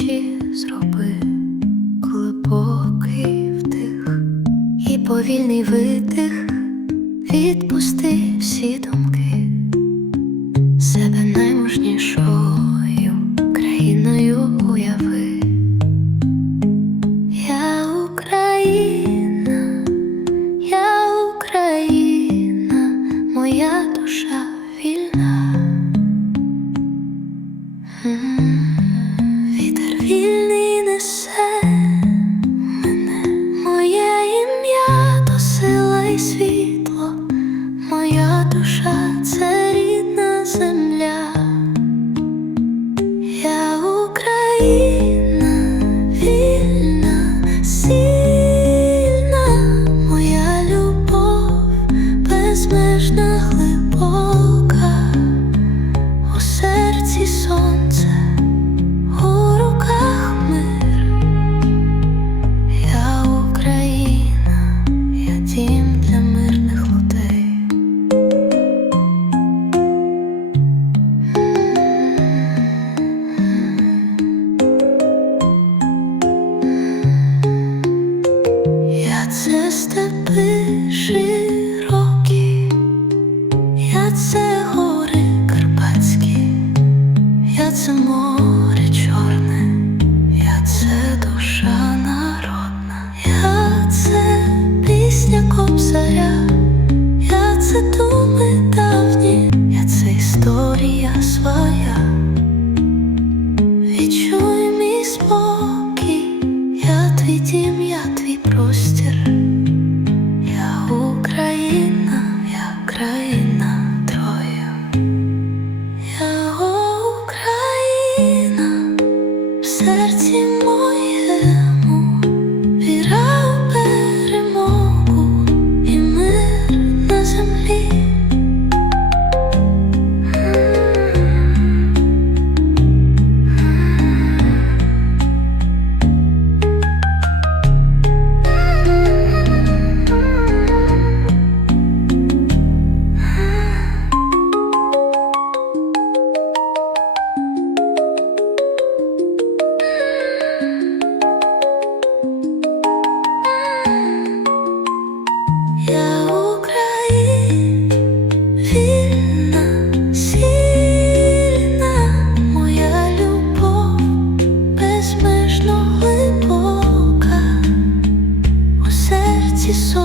очі зроби глибокий вдих і повільний видих, відпусти всі думки, себе наймужнішого. you. Я це море чорне, я це душа народна, я це пісня кобзаря, я це думи давні, я це історія своя. Відчуй мій спокій, я твій дім, я твій серці моєму, si